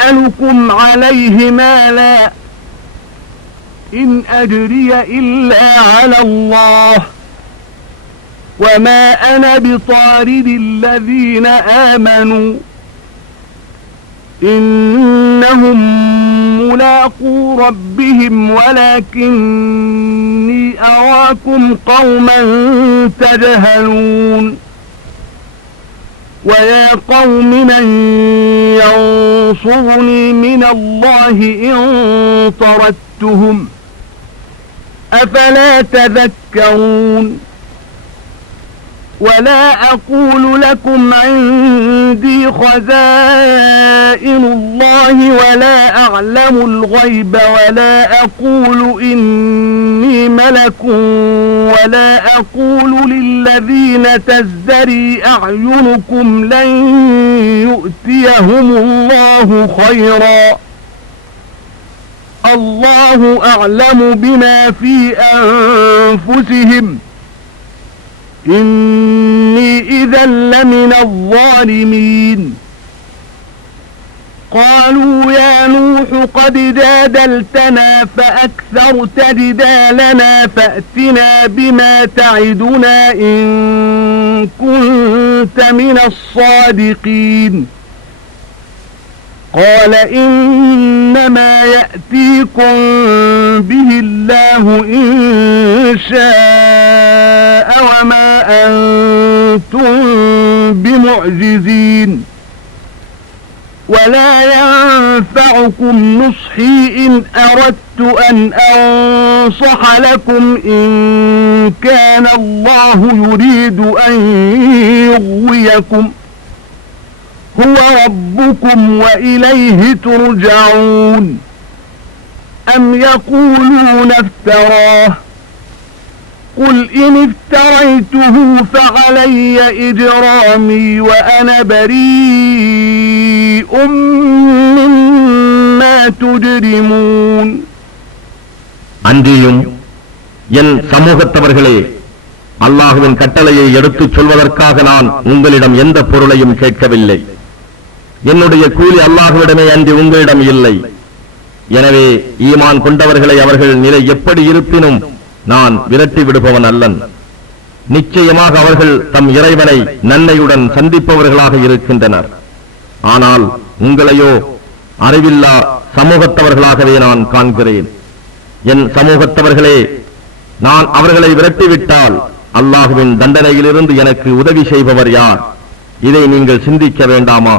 أسألكم عليه مالا إن أجري إلا على الله وما أنا بطارد الذين آمنوا إنهم ملاقو ربهم ولكني أراكم قوما تجهلون ويا قوم من ينصرني من الله إن طردتهم أفلا تذكرون ولا أقول لكم عندي خزائن الله ولا أعلم الغيب ولا أقول إني ملك ولا أقول للذين تزدري أعينكم لن يؤتيهم الله خيرا الله أعلم بما في أنفسهم إني إذا لمن الظالمين قالوا يا نوح قد جادلتنا فأكثرت جدالنا فأتنا بما تعدنا إن كنت من الصادقين قال إنما يأتيكم به الله إن شاء وما أنتم بمعجزين ولا ينفعكم نصحي إن أردت أن أنصح لكم إن كان الله يريد أن يغويكم هو ربكم وإليه ترجعون أم يقولون افتراه قل إن افتريته فعلي إجرامي وأنا بريء مما تجرمون அன்றியும் என் சமூகத்தவர்களே, அல்லாஹுவின் கட்டளையை எடுத்துச் சொல்வதற்காக நான் உங்களிடம் எந்த பொருளையும் கேட்கவில்லை. என்னுடைய கூலி அல்லாஹுவிடமே அன்றி உங்களிடம் இல்லை. எனவே ஈமான் கொண்டவர்களை அவர்கள் நிலை எப்படி இருப்பினும் நான் விரட்டி விடுபவன் அல்லன். நிச்சயமாக அவர்கள் தம் இறைவனை நன்மையுடன் சந்திப்பவர்களாக இருக்கின்றனர். ஆனால் உங்களையோ அறிவில்லா சமூகத்தவர்களாகவே நான் காண்கிறேன். என் சமூகத்தவர்களே, நான் அவர்களை விரட்டிவிட்டால் அல்லாஹுவின் தண்டனையிலிருந்து எனக்கு உதவி செய்பவர் யார்? இதை நீங்கள் சிந்திக்க வேண்டாமா?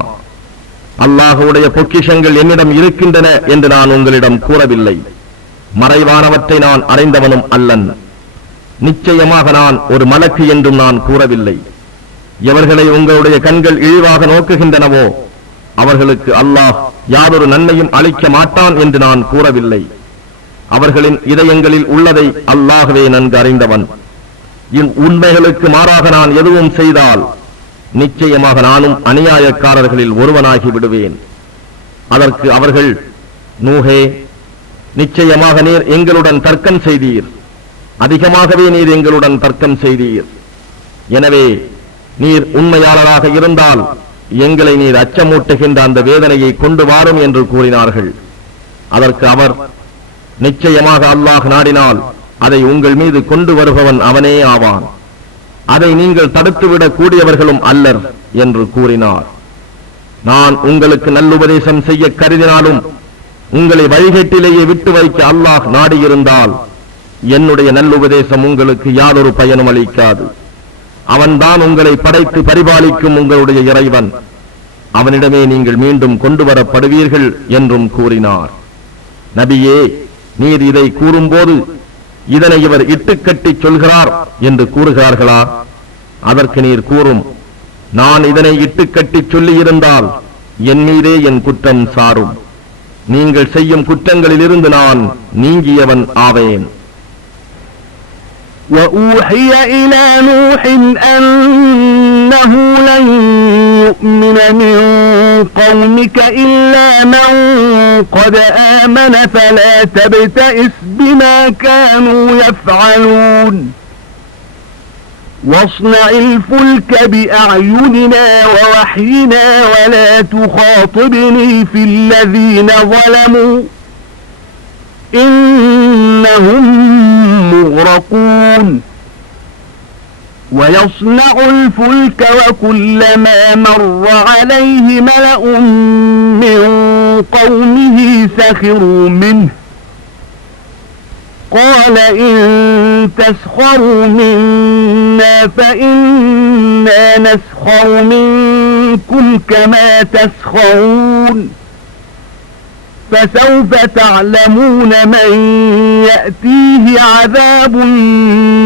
அல்லாஹுடைய பொக்கிஷங்கள் என்னிடம் இருக்கின்றன என்று நான் உங்களிடம் கூறவில்லை. மறைவானவற்றை நான் அறிந்தவனும் அல்லன். நிச்சயமாக நான் ஒரு மலக்கு என்றும் நான் கூறவில்லை. எவர்களை உங்களுடைய கண்கள் இழிவாக நோக்குகின்றனவோ அவர்களுக்கு அல்லாஹ் யாதொரு நன்மையும் அளிக்க மாட்டான் என்று நான் கூறவில்லை. அவர்களின் இதயங்களில் உள்ளதை அல்லாஹ்வே நன்கு அறிந்தவன். உண்மைகளுக்கு மாறாக நான் எதுவும் செய்தால் நிச்சயமாக நானும் அநியாயக்காரர்களில் ஒருவனாகி விடுவேன். அதற்கு அவர்கள், நூஹே, நிச்சயமாக நீர் எங்களுடன் தர்க்கம் செய்தீர், அதிகமாகவே நீர் எங்களுடன் தர்க்கம் செய்தீர். எனவே நீர் உண்மையாளராக இருந்தால் எங்களை நீர் அச்சமூட்டுகின்ற அந்த வேதனையை கொண்டு வாரும் என்று கூறினார்கள். அதற்கு அவர், நிச்சயமாக அல்லாஹ் நாடினால் அதை உங்கள் மீது கொண்டு வருபவன் அவனே ஆவான். அதை நீங்கள் தடுத்துவிடக் கூடியவர்களும் அல்லர் என்று கூறினார். நான் உங்களுக்கு நல்லுபதேசம் செய்ய கருதினாலும் உங்களை வழிகேட்டிலேயே விட்டு வைக்க அல்லாஹ் நாடியிருந்தால் என்னுடைய நல்லுபதேசம் உங்களுக்கு யாதொரு பயனும் அளிக்காது. அவன்தான் உங்களை படைத்து பரிபாலிக்கும் உங்களுடைய இறைவன். அவனிடமே நீங்கள் மீண்டும் கொண்டு வரப்படுவீர்கள் என்றும் கூறினார். நபியே, நீர் இதை கூறும்போது இதனை இவர் இட்டுக்கட்டி சொல்கிறார் என்று கூறுகிறார்களா? அதற்கு நீர் கூறும், நான் இதனை இட்டுக்கட்டி சொல்லியிருந்தால் என் மீதே என் குற்றம் சாரும். நீங்கள் செய்யும் குற்றங்களிலிருந்து நான் நீங்கியவன் ஆவேன். وَأُوحِيَ إِلَى نُوحٍ أَنَّهُ لَن يُؤْمِنَ مِن قَوْمِكَ إِلَّا مَن قَدْ آمَنَ فَلَا تَبْتَئِسْ بِمَا كَانُوا يَفْعَلُونَ واصنع الفلك بأعيننا ووحينا ولا تخاطبني في الذين ظلموا إنهم مغرقون ويصنع الفلك وكلما مر عليه ملأ من قومه سخروا منه قال إن تسخروا منا فإنا نسخر منكم كما تسخرون فسوف تعلمون من يأتيه عذاب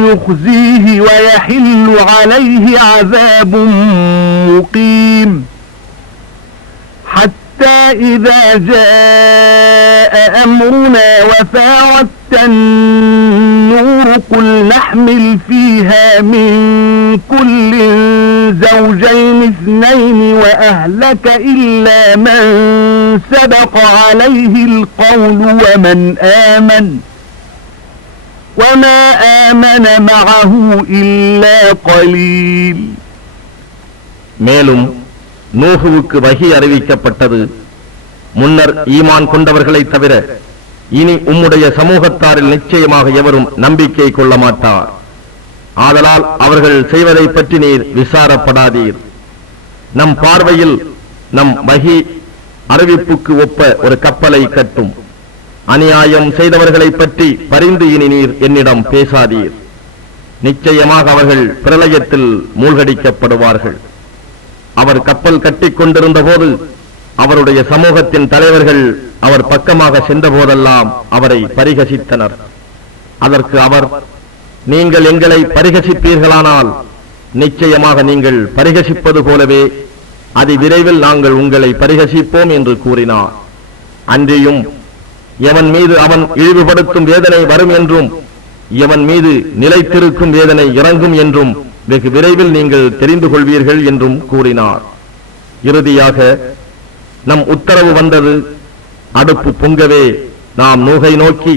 يخزيه ويحل عليه عذاب مقيم حتى إذا جاء أمرنا وفاردت النور قل نحمل فيها من كل زوجين اثنين وأهلك إلا من سبق عليه القول وما آمن معه إلا قليل. மேலும் நூஹுவுக்கு வஹி அறிவிக்கப்பட்டது, முன்னர் ஈமான் கொண்டவர்களை தவிர இனி உம்முடைய சமூகத்தாரில் நிச்சயமாக எவரும் நம்பிக்கை கொள்ள மாட்டார். ஆதலால் அவர்கள் செய்வதை பற்றி நீர் விசாரப்படாதீர். நம் பார்வையில் நம் வஹி அறிவிப்புக்கு ஒப்ப ஒரு கப்பலை கட்டும். அநியாயம் செய்தவர்களை பற்றி பரிந்து இனி நீர் என்னிடம் பேசாதீர். நிச்சயமாக அவர்கள் பிரளயத்தில் மூழ்கடிக்கப்படுவார்கள். அவர் கப்பல் கட்டிக் கொண்டிருந்த போது அவருடைய சமூகத்தின் தலைவர்கள் அவர் பக்கமாக சென்ற போதெல்லாம் அவரை பரிகசித்தனர். அதற்கு அவர், நீங்கள் எங்களை பரிகசிப்பீர்களானால் நிச்சயமாக நீங்கள் பரிகசிப்பது போலவே அதிவிரைவில் நாங்கள் உங்களை பரிகசிப்போம் என்று கூறினார். அன்றியும் எவன் மீது அவன் இழிவுபடுத்தும் வேதனை வரும் என்றும் எவன் மீது நிலைத்திருக்கும் வேதனை இறங்கும் என்றும் வெகு விரைவில் நீங்கள் தெரிந்து கொள்வீர்கள் என்றும் கூறினார். இறுதியாக நம் உத்தரவு வந்தது. அடுப்பு பொங்கவே நாம் நூகை நோக்கி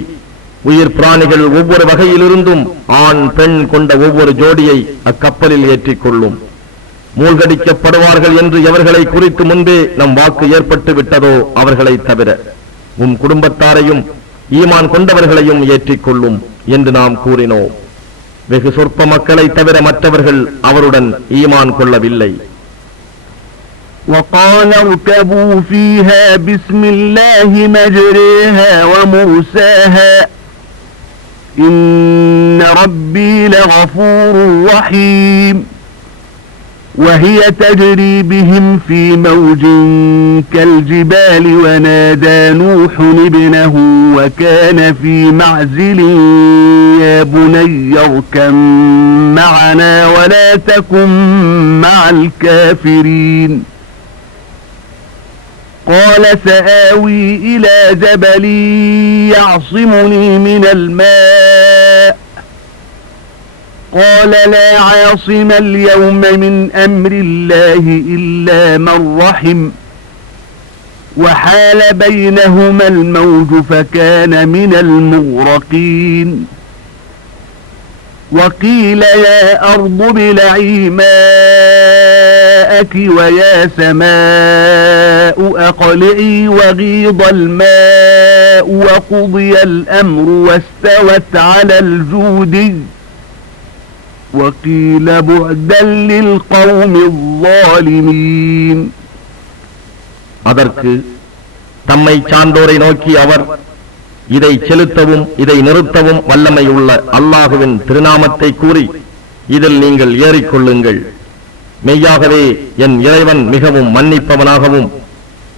உயிர் பிராணிகள் ஒவ்வொரு வகையிலிருந்தும் ஆண் பெண் கொண்ட ஒவ்வொரு ஜோடியை அக்கப்பலில் ஏற்றிக் கொள்ளும். மூழ்கடிக்கப்படுவார்கள் என்று எவர்களை குறித்து முன்பே நம் வாக்கு ஏற்பட்டு விட்டதோ அவர்களை தவிர உம் குடும்பத்தாரையும் ஈமான் கொண்டவர்களையும் ஏற்றிக் கொள்ளும் என்று நாம் கூறினோம். வெகு சொற்ப மக்களை தவிர மற்றவர்கள் அவருடன் ஈமான் கொள்ளவில்லை. وقال اركبوا فيها بسم الله مجريها ومرساها إن ربي لغفور رحيم وهي تجري بهم في موج كالجبال ونادى نوح ابنه وكان في معزل يا بني اركب معنا ولا تكن مع الكافرين قال سآوي إلى جبل يعصمني من الماء قال لا عاصم اليوم من أمر الله إلا من رحم وحال بينهما الموج فكان من المغرقين وقيل يا أرض ابلعي ماءك ويا سماء أقلعي وغيض الماء وقضي الأمر واستوت على الجودي وقيل بعدا للقوم الظالمين. அதற்கு தம்மை சார்ந்தோரை நோக்கி அவர், இதை செலுத்தவும் இதை நிறுத்தவும் வல்லமை உள்ள அல்லாஹுவின் திருநாமத்தை கூறி இதில் நீங்கள் ஏறிக்கொள்ளுங்கள். மெய்யாகவே என் இறைவன் மிகவும் மன்னிப்பவனாகவும்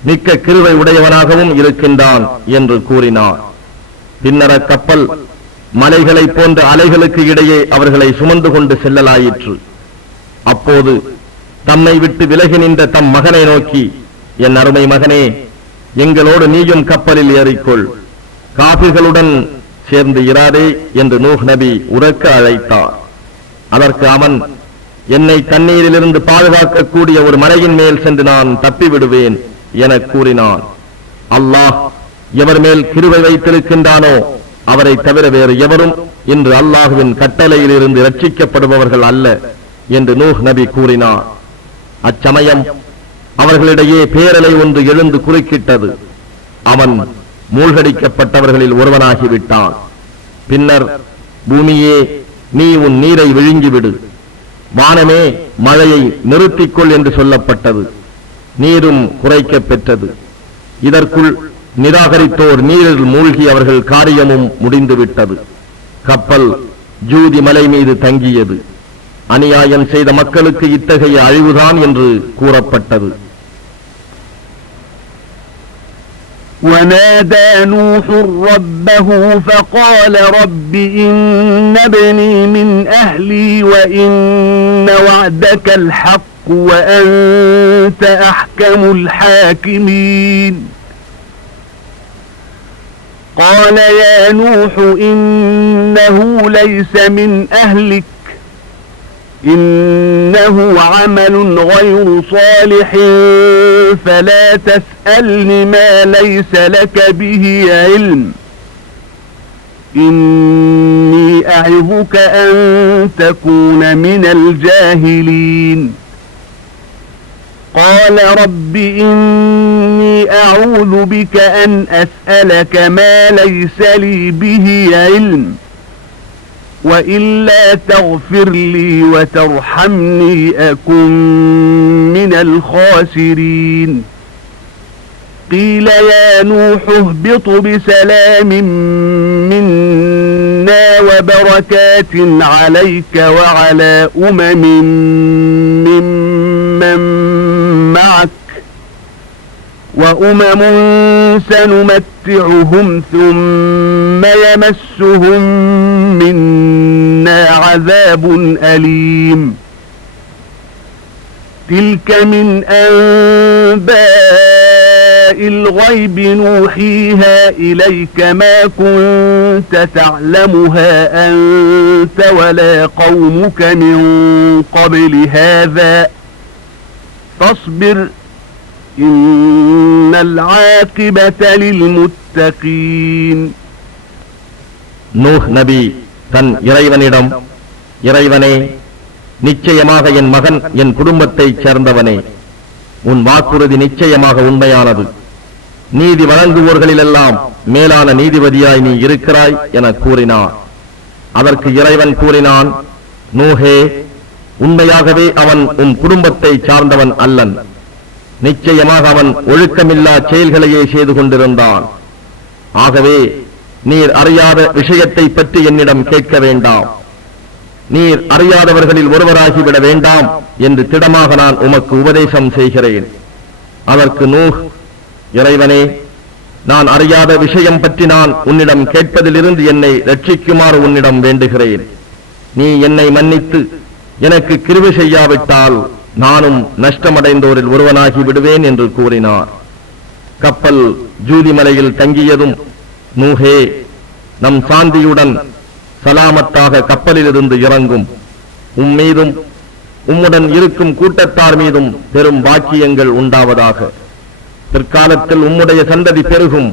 மிக்க கிருபை உடையவனாகவும் இருக்கின்றான் என்று கூறினார். பின்னர் கப்பல் மலைகளை போன்ற அலைகளுக்கு இடையே அவர்களை சுமந்து கொண்டு செல்லலாயிற்று. அப்போது தம்மை விட்டு விலகி நின்ற தம் மகனை நோக்கி, என் அருமை மகனே, எங்களோடு நீயும் கப்பலில் ஏறிக்கொள், காபிர்களுடன் சேர்ந்து இராதே என்று நூஹ் நபி உரக்க அழைத்தார். அதற்கு அவன், என்னை தண்ணீரிலிருந்து பாதுகாக்கக்கூடிய ஒரு மலையின் மேல் சென்று நான் தப்பிவிடுவேன் என கூறினான். அல்லாஹ் எவர் மேல் கிருபை வைத்திருக்கின்றானோ அவரை தவிர வேறு எவரும் இன்று அல்லாஹுவின் கட்டளையிலிருந்து இரட்சிக்கப்படுபவர்கள் அல்ல என்று நூஹ் நபி கூறினார். அச்சமயம் அவர்களிடையே பேரலை ஒன்று எழுந்து குறுக்கிட்டது. அவன் மூழ்கடிக்கப்பட்டவர்களில் ஒருவனாகிவிட்டான். பின்னர், பூமியே, நீ உன் நீரை விழுங்கிவிடு, வானமே மழையை நிறுத்திக்கொள் என்று சொல்லப்பட்டது. நீரும் குறைக்கப் பெற்றது. இதற்குள் நிராகரித்தோர் நீரில் மூழ்கி அவர்கள் காரியமும் முடிந்துவிட்டது. கப்பல் ஜூதி மலை மீது தங்கியது. அநியாயம் செய்த மக்களுக்கு இத்தகைய அழிவுதான் என்று கூறப்பட்டது. ونادى نوح ربه فقال رب إن ابني من أهلي وإن وعدك الحق وأنت أحكم الحاكمين قال يا نوح إنه ليس من أهلك إنه عمل غير صالح فلا تسألني ما ليس لك به علم إني أعظك أن تكون من الجاهلين قال رب إني أعوذ بك أن أسألك ما ليس لي به علم وإلا تغفر لي وترحمني أكن من الخاسرين قيل يا نوح اهبط بسلام منا وبركات عليك وعلى ممن معك وأمم سنمتعهم ثم يمسهم منا عذاب أليم تلك من أنباء الغيب نوحيها إليك ما كنت تعلمها أنت ولا قومك من قبل هذا فاصبر إن العاقبة للمتقين. நூஹ் நபி தன் இறைவனிடம், இறைவனே, நிச்சயமாக என் மகன் என் குடும்பத்தைச் சேர்ந்தவனே, உன் வாக்குறுதி நிச்சயமாக உண்மையானது. நீதி வழங்குவோர்களிலெல்லாம் மேலான நீதிபதியாய் நீ இருக்கிறாய் என கூறினார். அதற்கு இறைவன் கூறினான், நூஹே, உண்மையாகவே அவன் உன் குடும்பத்தை சார்ந்தவன் அல்லன். நிச்சயமாக அவன் ஒழுக்கமில்லா செயல்களையே செய்து கொண்டிருந்தான். ஆகவே நீர் அறியாத விஷயத்தை பற்றி என்னிடம் கேட்க வேண்டாம். நீர் அறியாதவர்களில் ஒருவராகிவிட வேண்டாம் என்று திடமாக நான் உமக்கு உபதேசம் செய்கிறேன். அதற்கு நூஹ், இறைவனே, நான் அறியாத விஷயம் பற்றி நான் உன்னிடம் கேட்பதிலிருந்து என்னை ரட்சிக்குமாறு உன்னிடம் வேண்டுகிறேன். நீ என்னை மன்னித்து எனக்கு கிருபை செய்யாவிட்டால் நானும் நஷ்டமடைந்தோரில் ஒருவனாகி விடுவேன் என்று கூறினார். கப்பல் ஜூதி மலையில் தங்கியதும், நூஹே, நம் சாந்தியுடன் சலாமத்தாக கப்பலிலிருந்து இறங்கும். உம்மீதும் உம்முடன் இருக்கும் கூட்டத்தார் மீதும் பெரும் பாக்கியங்கள் உண்டாவதாக. பிற்காலத்தில் உம்முடைய சந்ததி பெருகும்.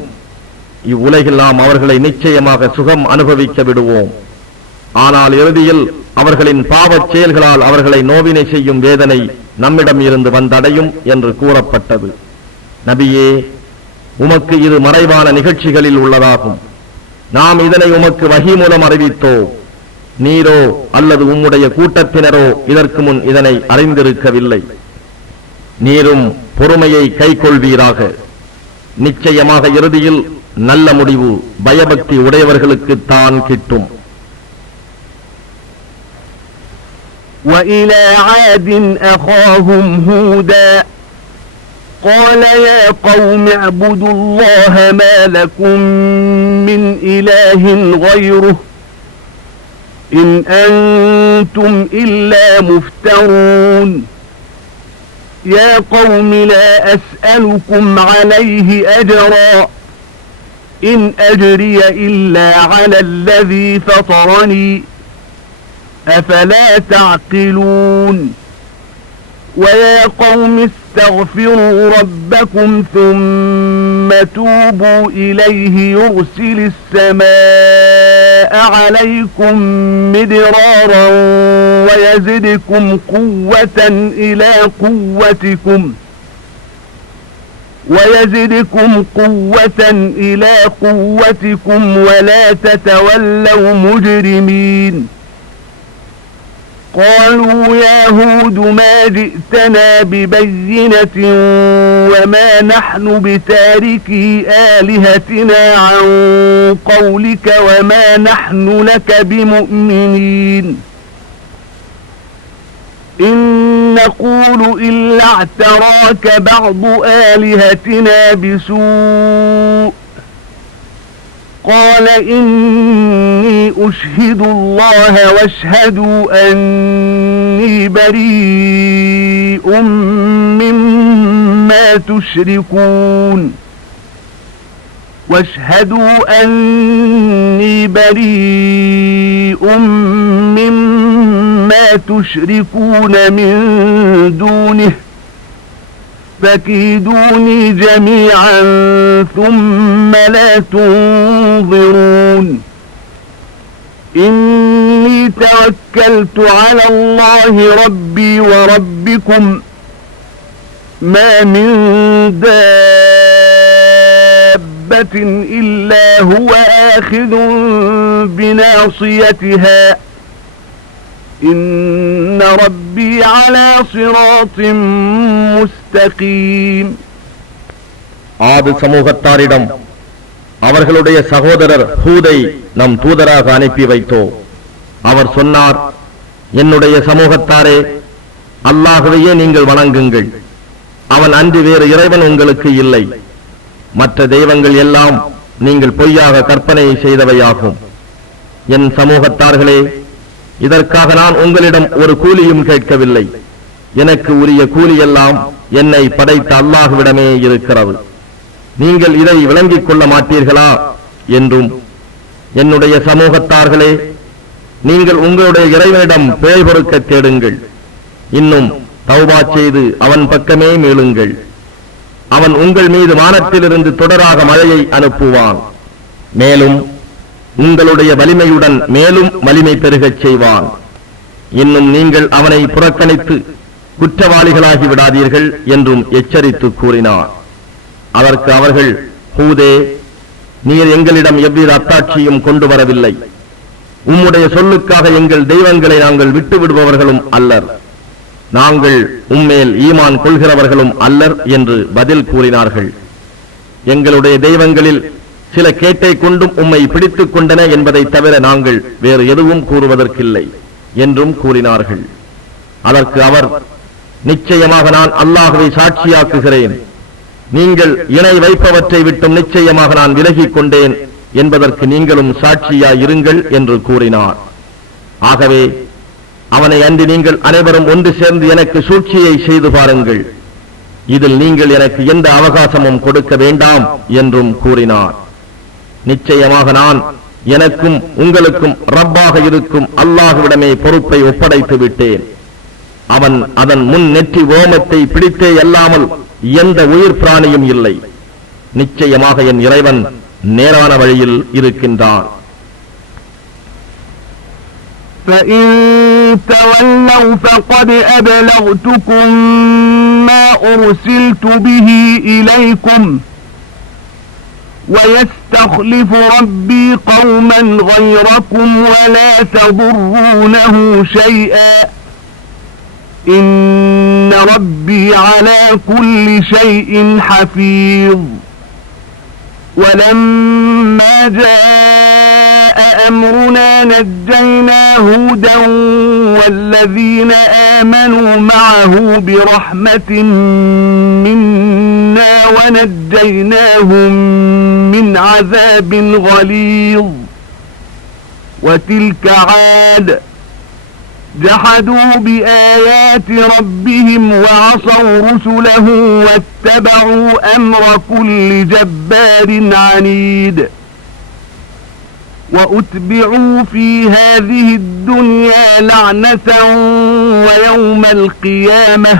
இவ்வுலகில் நாம் அவர்களை நிச்சயமாக சுகம் அனுபவிக்க விடுவோம். ஆனால் இறுதியில் அவர்களின் பாவச் செயல்களால் அவர்களை நோவினை செய்யும் வேதனை நம்மிடம் இருந்து வந்தடையும் என்று கூறப்பட்டது. நபியே, உமக்கு இது மறைவான நிகழ்ச்சிகளில் உள்ளதாகும். நாம் இதனை உமக்கு வஹி மூலம் அறிவித்தோம். நீரோ அல்லது உம்முடைய கூட்டத்தினரோ இதற்கு முன் இதனை அறிந்திருக்கவில்லை. நீரும் பொறுமையை கைக்கொள்வீராக. நிச்சயமாக இறுதியில் நல்ல முடிவு பயபக்தி உடையவர்களுக்குத்தான் கிட்டும். وإلى عاد أخاهم هودا قال يا قوم اعبدوا الله ما لكم من إله غيره إن أنتم إلا مفترون يا قوم لا أسألكم عليه أجرا إن أجري إلا على الذي فطرني أفلا تعقلون ويا قوم استغفروا ربكم ثم توبوا إليه يرسل السماء عليكم مدرارا ويزدكم قوة إلى قوتكم ولا تتولوا مجرمين قالوا يا هود ما جئتنا ببينة وما نحن بتاركي آلهتنا عن قولك وما نحن لك بمؤمنين إن نقول إلا اعتراك بعض آلهتنا بسوء قال إني أشهد الله واشهدوا أني بريء مما تشركون من دونه فكيدوني جميعا ثم لا تنظرون إني توكلت على الله ربي وربكم ما من دابة إلا هو آخذ بناصيتها إن ربي على صراط مستقيم ஆது சமூகத்தாரிடம் அவர்களுடைய சகோதரர் ஹூதை நம் தூதராக அனுப்பி வைத்தோ. அவர் சொன்னார், என்னுடைய சமூகத்தாரே, அல்லாஹ்வையே நீங்கள் வணங்குங்கள். அவன் அன்றி வேறு இறைவன் உங்களுக்கு இல்லை. மற்ற தெய்வங்கள் எல்லாம் நீங்கள் பொய்யாக கற்பனை செய்தவையாகும். என் சமூகத்தார்களே, இதற்காக நான் உங்களிடம் ஒரு கூலியும் கேட்கவில்லை. எனக்கு உரிய கூலியெல்லாம் என்னை படைத்த அல்லாஹ்விடமே இருக்கிறது. நீங்கள் இதை விளங்கிக் கொள்ள மாட்டீர்களா என்றும், என்னுடைய சமூகத்தார்களே, நீங்கள் உங்களுடைய இறைவனிடம் பிழை பொறுக்க தேடுங்கள். இன்னும் தௌபா செய்து அவன் பக்கமே மீளுங்கள். அவன் உங்கள் மீது வானத்திலிருந்து தொடராக மழையை அனுப்புவான். மேலும் உங்களுடைய வலிமையுடன் மேலும் வலிமை பெருகச் செய்வான். இன்னும் நீங்கள் அவனை புறக்கணித்து குற்றவாளிகளாகி விடாதீர்கள் என்றும் எச்சரித்து கூறினார். அதற்கு அவர்கள், ஹூதே, நீர் எங்களிடம் எவ்வித அத்தாட்சியும் கொண்டு வரவில்லை. உம்முடைய சொல்லுக்காக எங்கள் தெய்வங்களை நாங்கள் விட்டு விடுபவர்களும் அல்லர். நாங்கள் உம்மேல் ஈமான் கொள்கிறவர்களும் அல்லர் என்று பதில் கூறினார்கள். எங்களுடைய தெய்வங்களில் சில கேட்டை கொண்டும் உம்மை பிடித்துக் கொண்டன என்பதை தவிர நாங்கள் வேறு எதுவும் கூறுவதற்கில்லை என்றும் கூறினார்கள். அதற்கு அவர், நிச்சயமாக நான் அல்லாஹ்வை சாட்சியாக்குகிறேன். நீங்கள் இணை வைப்பவற்றை விட்டும் நிச்சயமாக நான் விலகிக் கொண்டேன் என்பதற்கு நீங்களும் சாட்சியாயிருங்கள் என்று கூறினார். ஆகவே அவனை அன்றி நீங்கள் அனைவரும் ஒன்று சேர்ந்து எனக்கு சூழ்ச்சியை செய்து பாருங்கள். இதில் நீங்கள் எனக்கு எந்த அவகாசமும் கொடுக்க வேண்டாம் என்றும் கூறினார். நிச்சயமாக நான் எனக்கும் உங்களுக்கும் ரப்பாக இருக்கும் அல்லாஹ்விடமே பொறுப்பை ஒப்படைத்து விட்டேன். அவன் அதன் முன் நெற்றி ஓமத்தை பிடித்தே அல்லாமல் எந்த உயிர் பிராணியும் இல்லை. நிச்சயமாக என் இறைவன் நேரான வழியில் இருக்கின்றான். فَإِن تَوَلَّوْا فَقَدْ أَبْلَغْتُكُم مَّا أُرْسِلْتُ بِهِ إِلَيْكُمْ وَيَسْتَخْلِفُ رَبِّي قَوْمًا غَيْرَكُمْ وَلَا تَضُرُّونَهُ شَيْئًا إِنَّ رَبِّي عَلَى كُلِّ شَيْءٍ حَفِيظٌ. وَلَمَّا جَاءَ أَمْرُنَا نَجَّيْنَا هُودًا وَالَّذِينَ آمَنُوا مَعَهُ بِرَحْمَةٍ مِنَّا وَنَجَّيْنَاهُم مِّنْ عَذَابٍ غَلِيظٍ. وَتِلْكَ عَادٌ جحدوا بآيات ربهم وعصوا رسله واتبعوا أمر كل جبار عنيد. وأتبعوا في هذه الدنيا لعنة ويوم القيامة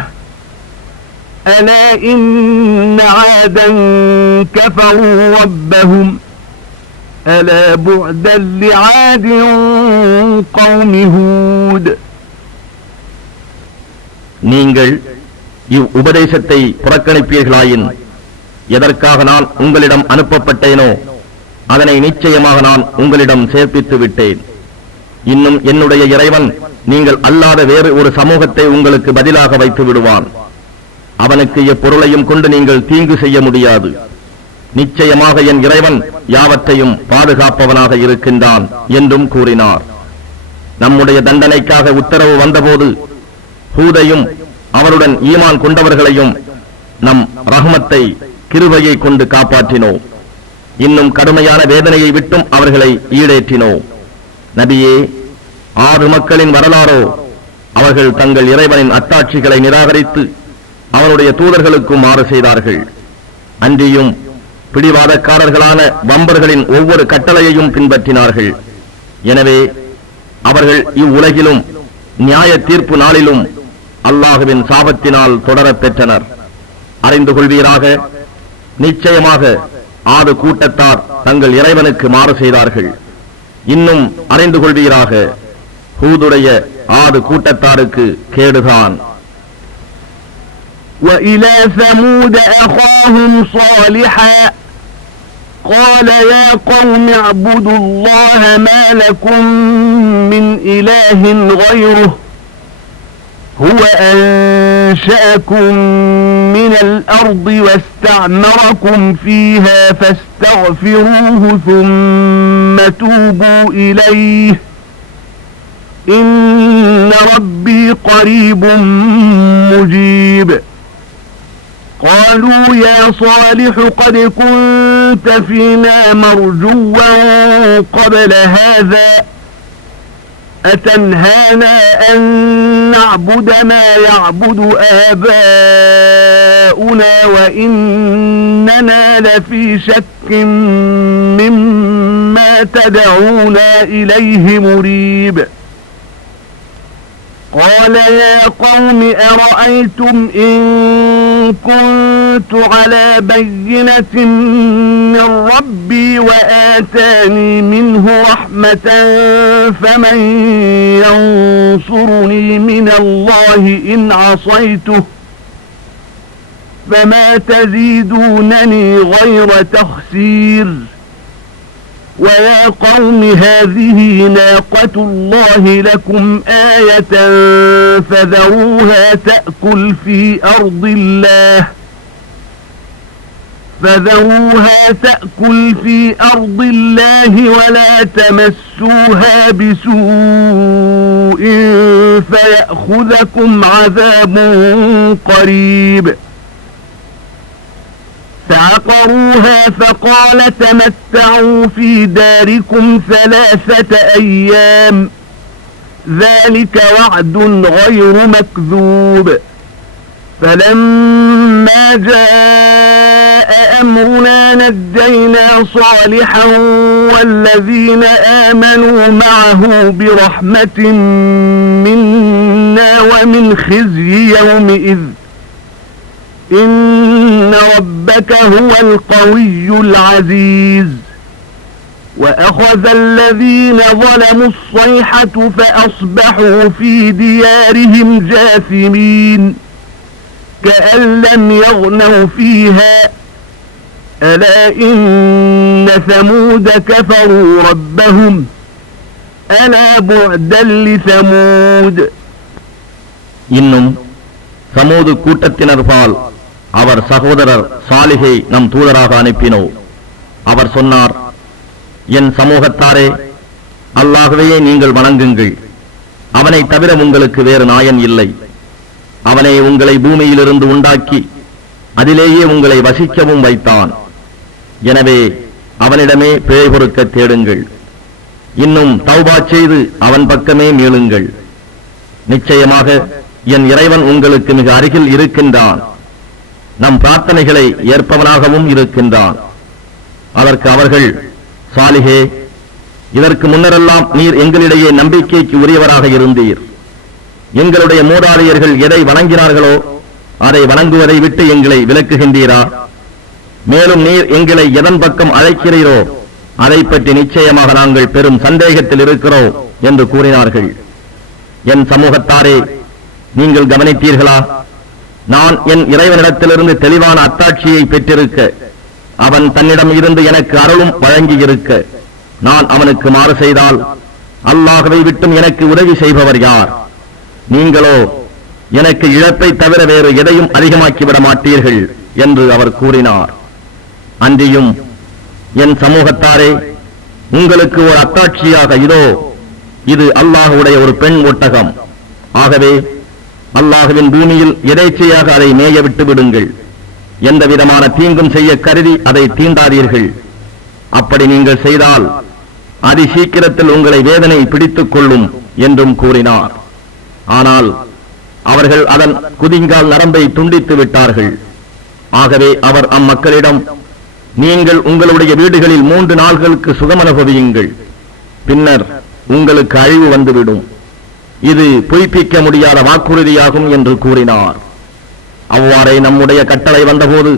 ألا إن عادا كفروا ربهم ألا بعدا لعاد قوم هود. நீங்கள் இவ் உபதேசத்தை புறக்கணிப்பீர்களாயின் எதற்காக நான் உங்களிடம் அனுப்பப்பட்டேனோ அதனை நிச்சயமாக நான் உங்களிடம் சேர்ப்பித்து விட்டேன். இன்னும் என்னுடைய இறைவன் நீங்கள் அல்லாத வேறு ஒரு சமூகத்தை உங்களுக்கு பதிலாக வைத்து விடுவான். அவனுக்கு எப்பொருளையும் கொண்டு நீங்கள் தீங்கு செய்ய முடியாது. நிச்சயமாக என் இறைவன் யாவற்றையும் பாதுகாப்பவனாக இருக்கின்றான் என்றும் கூறினார். நம்முடைய தண்டனைக்காக உத்தரவு வந்தபோது ஹூதையும் அவருடன் ஈமான் கொண்டவர்களையும் நம் ரஹ்மத்தை கிருபையை கொண்டு காப்பாற்றினோம். இன்னும் கடுமையான வேதனையை விட்டும் அவர்களை ஈடேற்றினோம். நபியே, ஆறு மக்களின் வரலாறோ அவர்கள் தங்கள் இறைவனின் அத்தாட்சிகளை நிராகரித்து அவனுடைய தூதர்களுக்கும் மாறு செய்தார்கள். அன்றியும் பிடிவாதக்காரர்களான வம்பர்களின் ஒவ்வொரு கட்டளையையும் பின்பற்றினார்கள். எனவே அவர்கள் இவ்வுலகிலும் நியாய தீர்ப்பு நாளிலும் அல்லாஹுவின் சாபத்தினால் தொடரப் பெற்றனர். அறிந்து கொள்வீராக, நிச்சயமாக ஆது கூட்டத்தார் தங்கள் இறைவனுக்கு மாறு செய்தார்கள். இன்னும் அறிந்து கொள்வீராக, ஹூதுடைய ஆது கூட்டத்தாருக்கு கேடுதான். وإلى ثمود أخاهم صالحا قال يا قوم اعبدوا الله ما لكم من إله غيره هو أنشأكم من الأرض واستعمركم فيها فاستغفروه ثم توبوا إليه إن ربي قريب مجيب. قالوا يا صالح قد كنت فينا مرجوا قبل هذا أتنهانا أن نعبد ما يعبد آباؤنا وإننا لفي شك مما تدعونا إليه مريب. قال يا قوم أرأيتم إن كنت على بينة من ربي وآتاني منه رحمة فمن ينصرني من الله إن عصيته فما تزيدونني غير تخسير. ويا قوم هذه ناقة الله لكم آية فذروها تأكل في أرض الله ولا تمسوها بسوء فيأخذكم عذاب قريب. فعقروها فقال تمتعوا في داركم 3 أيام ذلك وعد غير مكذوب. فلما جاء أمرنا نجينا صالحا والذين آمنوا معه برحمة منا ومن خزي يومئذ إن ربك هو القوي العزيز. وأخذ الذين ظلموا الصيحة فأصبحوا في ديارهم جاثمين كأن لم يغنوا فيها ألا إن ثمود كفروا ربهم ألا بعدا لثمود. இன்னும் சமூது கூட்டத்தினர்பால் அவர் சகோதரர் சாலிஹை நம் தூதராக அனுப்பினோம். அவர் சொன்னார், என் சமூகத்தாரே, அல்லாஹ்வையே நீங்கள் வணங்குங்கள். அவனை தவிர உங்களுக்கு வேறு நாயன் இல்லை. அவனே உங்களை பூமியிலிருந்து உண்டாக்கி அதிலேயே உங்களை வசிக்கவும் வைத்தான். எனவே அவனிடமே பிழை பொறுக்க தேடுங்கள். இன்னும் தௌபா செய்து அவன் பக்கமே மீளுங்கள். நிச்சயமாக என் இறைவன் உங்களுக்கு மிக அருகில் இருக்கின்றான். நம் பிரார்த்தனைகளை ஏற்பவனாகவும் இருக்கின்றான். அதற்கு அவர்கள், சாலிஹே, இதற்கு முன்னரெல்லாம் நீர் எங்களிடையே நம்பிக்கைக்கு உரியவராக இருந்தீர். எங்களுடைய மூதாதையர்கள் எதை வணங்கினார்களோ அதை வணங்குவதை விட்டு எங்களை விலக்குகின்றீரா? மேலும் நீர் எங்களை எதன் பக்கம் அழைக்கிறீரோ அதை பற்றி நிச்சயமாக நாங்கள் பெரும் சந்தேகத்தில் இருக்கிறோம் என்று கூறினார்கள். என் சமூகத்தாரே, நீங்கள் கவனித்தீர்களா? நான் என் இறைவனிடத்திலிருந்து தெளிவான அத்தாட்சியை பெற்றிருக்க, அவன் தன்னிடம் இருந்து எனக்கு அருளும் வழங்கியிருக்க, நான் அவனுக்கு மாறு செய்தால் அல்லாஹ்வை விட்டும் எனக்கு உதவி செய்பவர் யார்? நீங்களோ எனக்கு இழப்பை தவிர வேறு எதையும் அதிகமாக்கிவிட மாட்டீர்கள் என்று அவர் கூறினார். அன்றியும் என் சமூகத்தாரே, உங்களுக்கு ஒரு அத்தாட்சியாக இதோ, இது அல்லாஹ்வுடைய ஒரு பெண் ஒட்டகம். ஆகவே அல்லாஹ்வின் பூமியில் எதேச்சையாக அதை மேய விட்டு விடுங்கள். எந்த விதமான தீங்கும் செய்ய கருதி அதை தீண்டாதீர்கள். அப்படி நீங்கள் செய்தால் அதி சீக்கிரத்தில் உங்களை வேதனை பிடித்துக் கொள்ளும் என்றும் கூறினார். ஆனால் அவர்கள் அதன் குதிங்கால் நரம்பை துண்டித்து விட்டார்கள். ஆகவே அவர் அம்மக்களிடம், நீங்கள் உங்களுடைய வீடுகளில் 3 நாள்களுக்கு சுகமனுபவியுங்கள், பின்னர் உங்களுக்கு அழிவு வந்துவிடும். இது பொய்ப்பிக்க முடியாத வாக்குறுதியாகும் என்று கூறினார். அவ்வாறே நம்முடைய கட்டளை வந்தபோது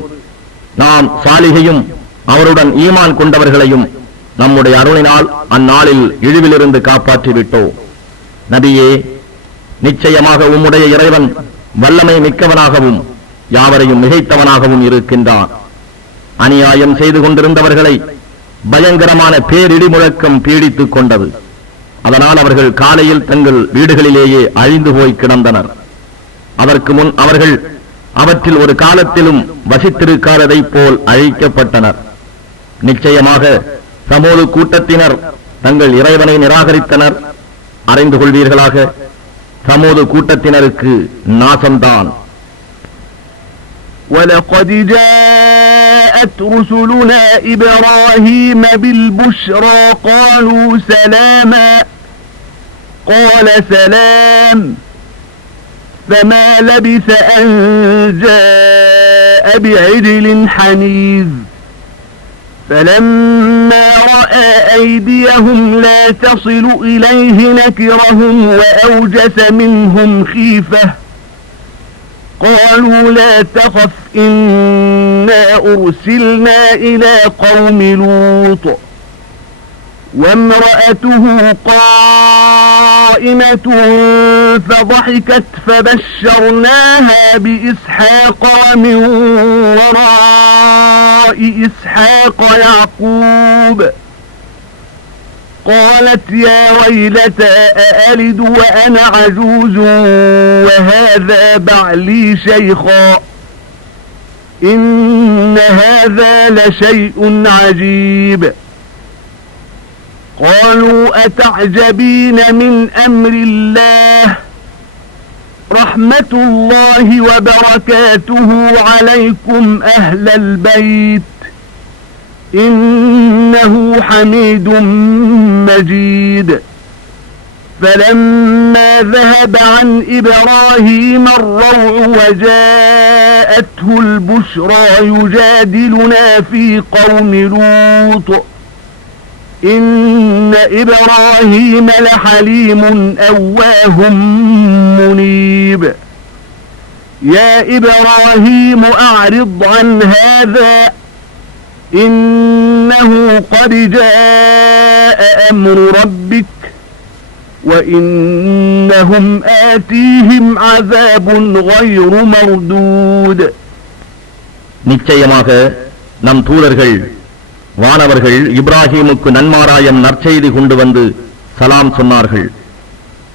நாம் சாலிகையும் அவருடன் ஈமான் கொண்டவர்களையும் நம்முடைய அருளினால் அந்நாளில் இழிவிலிருந்து காப்பாற்றிவிட்டோம். நபியே, நிச்சயமாக உம்முடைய இறைவன் வல்லமை மிக்கவனாகவும் யாவரையும் மிகைத்தவனாகவும் இருக்கின்றான். அநியாயம் செய்து கொண்டிருந்தவர்களை பயங்கரமான பேரிடி முழக்கம் பீடித்துக் கொண்டது. அதனால் அவர்கள் காலையில் தங்கள் வீடுகளிலேயே அழிந்து போய் கிடந்தனர். அதற்கு முன் அவர்கள் அவற்றில் ஒரு காலத்திலும் வசித்திருக்காததைப் போல் அழிக்கப்பட்டனர். நிச்சயமாக சமூக கூட்டத்தினர் தங்கள் இறைவனை நிராகரித்தனர். அறிந்து கொள்வீர்களாக, சமூக கூட்டத்தினருக்கு நாசம்தான். وَلَقَدْ جَاءَتْ رُسُلُنَا إِبْرَاهِيمَ بِالْبُشْرَى قَالُوا سَلَامًا قَالَ سَلَامٌ فَمَا لَبِثَ أَنْ جَاءَ بِعِجْلٍ حَنِيذٍ فَلَمَّا رَأَى أَيْدِيَهُمْ لَا تَصِلُ إِلَيْهِ نَكِرَهُمْ وَأَوْجَسَ مِنْهُمْ خِيفَةً قالوا لا تخف إنا أرسلنا إلى قوم لوط وامرأته قائمة فضحكت فبشرناها بإسحاق ومن وراء إسحاق يعقوب قالت يا ويلتى أألد وأنا عجوز وهذا بعلي شيخا إن هذا لشيء عجيب قالوا أتعجبين من أمر الله رحمة الله وبركاته عليكم أهل البيت إنه حميد مجيد فلما ذهب عن إبراهيم الروع وجاءته البشرى يجادلنا في قوم لوط إن إبراهيم لحليم أواه منيب يا إبراهيم أعرض عن هذا إنه قد جاء أمر ربك وإنهم آتيهم عذاب غير مردود நிச்சயமாக நம் தூதர்கள் வானவர்கள் இப்ராஹீமுக்கு நன்மாராயம் நற்செய்தி கொண்டு வந்து சலாம் சொன்னார்கள்.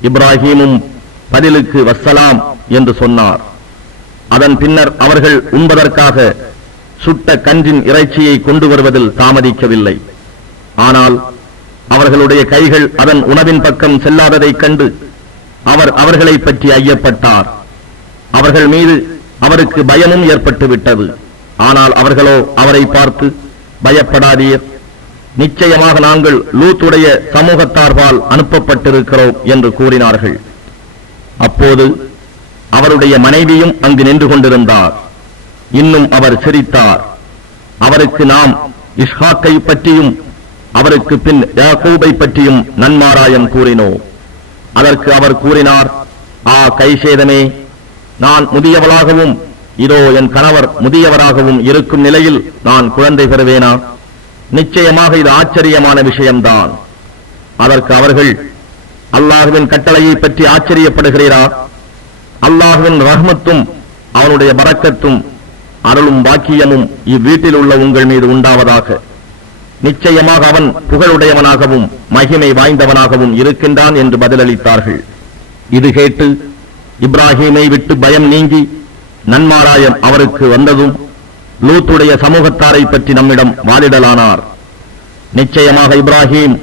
இப்ராஹீமும் பதிலுக்கு வஸ்ஸலாம் என்று சொன்னார். அதன் பின்னர் அவர்கள் உண்பதற்காக சுட்ட கன்றின் இறைச்சியை கொண்டு வருவதில் தாமதிக்கவில்லை. ஆனால் அவர்களுடைய கைகள் அதன் உணவின் பக்கம் செல்லாததைக் கண்டு அவர் அவர்களை பற்றி ஐயப்பட்டார். அவர்கள் மீது அவருக்கு பயமும் ஏற்பட்டு விட்டது. ஆனால் அவர்களோ அவரை பார்த்து, பயப்படாதீர், நிச்சயமாக நாங்கள் லூத்துடைய சமூகத்தார்பால் அனுப்பப்பட்டிருக்கிறோம் என்று கூறினார்கள். அப்போது அவருடைய மனைவியும் அங்கு நின்று கொண்டிருந்தார். இன்னும் அவர் சிரித்தார். அவருக்கு நாம் இஸ்ஹாக்கை பற்றியும் அவருக்கு பின் யாக்கூபை பற்றியும் நன்மாராயம் கூறினோம். அதற்கு அவர் கூறினார், கைசேதமே, நான் முதியவளாகவும் இதோ என் கணவர் முதியவராகவும் இருக்கும் நிலையில் நான் குழந்தை பெறுவேனா? நிச்சயமாக இது ஆச்சரியமான விஷயம்தான். அதற்கு அவர்கள், அல்லாஹுவின் கட்டளையை பற்றி ஆச்சரியப்படுகிறீரா? அல்லாஹுவின் ரஹ்மத்தும் அவனுடைய பரக்கத்தும் அருளும் பாக்கியமும் இவ்வீட்டில் உள்ள உங்கள் மீது உண்டாவதாக. நிச்சயமாக அவன் புகழுடையவனாகவும் மகிமை வாய்ந்தவனாகவும் இருக்கின்றான் என்று பதிலளித்தார்கள். இது கேட்டு இப்ராஹீமை விட்டு பயம் நீங்கி நன்மாராயம் அவருக்கு வந்ததும் லூத்துடைய சமூகத்தாரை பற்றி நம்மிடம் வாதிடலானார். நிச்சயமாக இப்ராஹீம்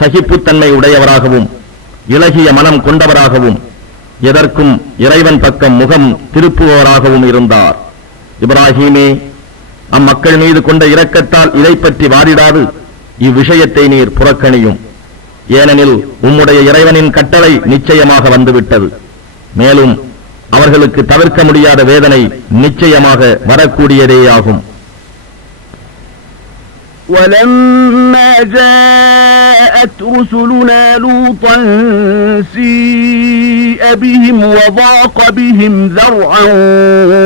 சகிப்புத்தன்மை உடையவராகவும் இளகிய மனம் கொண்டவராகவும் எதற்கும் இறைவன் பக்கம் முகம் திருப்புபவராகவும் இருந்தார். இப்ராஹீமே, அம்மக்கள் மீது கொண்ட இரக்கத்தால் இதை பற்றி வாதிடாது இவ்விஷயத்தை நீர் புறக்கணியும். ஏனெனில் உம்முடைய இறைவனின் கட்டளை நிச்சயமாக வந்துவிட்டது. மேலும் அவர்களுக்கு தவிர்க்க முடியாத வேதனை நிச்சயமாக வரக்கூடியதேயாகும். وَلَمَّا جَاءَتْ رُسُلُنَا لُوطًا سِيءَ بِهِمْ وَضَاقَ بِهِمْ ذَرْعًا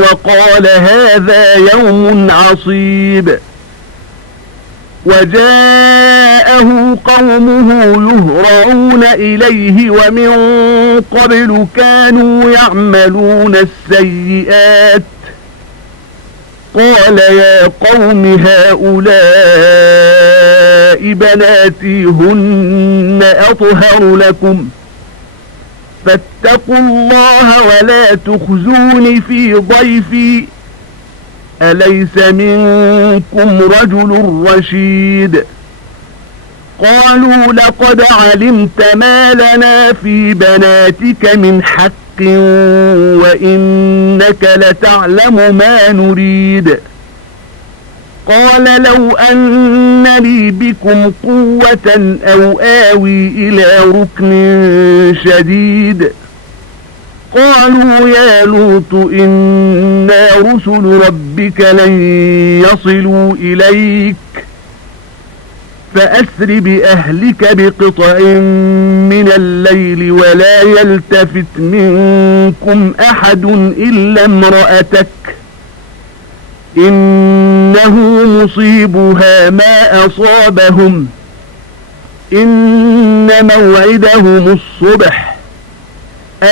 وَقَالَ هَذَا يَوْمٌ عَصِيبٌ وَجَاءَهُ قَوْمُهُ يُهْرَعُونَ إِلَيْهِ وَمِنْ قَبْلُ كَانُوا يَعْمَلُونَ السَّيِّئَاتِ قال يا قوم هؤلاء بناتي هن أطهر لكم فاتقوا الله ولا تخزوني في ضيفي أليس منكم رجل رشيد قالوا لقد علمت ما لنا في بناتك من حق وإنك لتعلم ما نريد قال لو أن لي بكم قوة أو آوي إلى ركن شديد قالوا يا لوط إنا رسل ربك لن يصلوا إليك فأسر بأهلك بقطع من الليل ولا يلتفت منكم أحد إلا امرأتك إنه مصيبها ما أصابهم إن موعدهم الصبح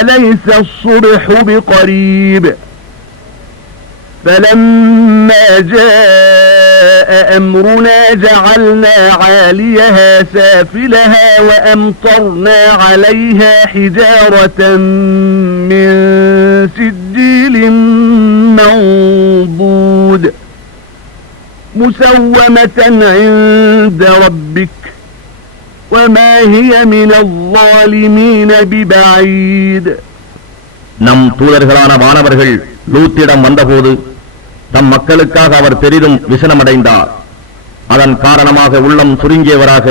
أليس الصبح بقريب فلما جاء أمرنا جعلنا عاليها سافلها وأمطرنا عليها حجارة من سجيل منضود مسومة عند ربك وما هي من الظالمين ببعيد. நம் தூதர்களான வானவர்கள் லூத்திடம் வந்தபோது தம் மக்களுக்காக அவர் பெரிதும் விசனமடைந்தார். அதன் காரணமாக உள்ளம் சுருங்கியவராக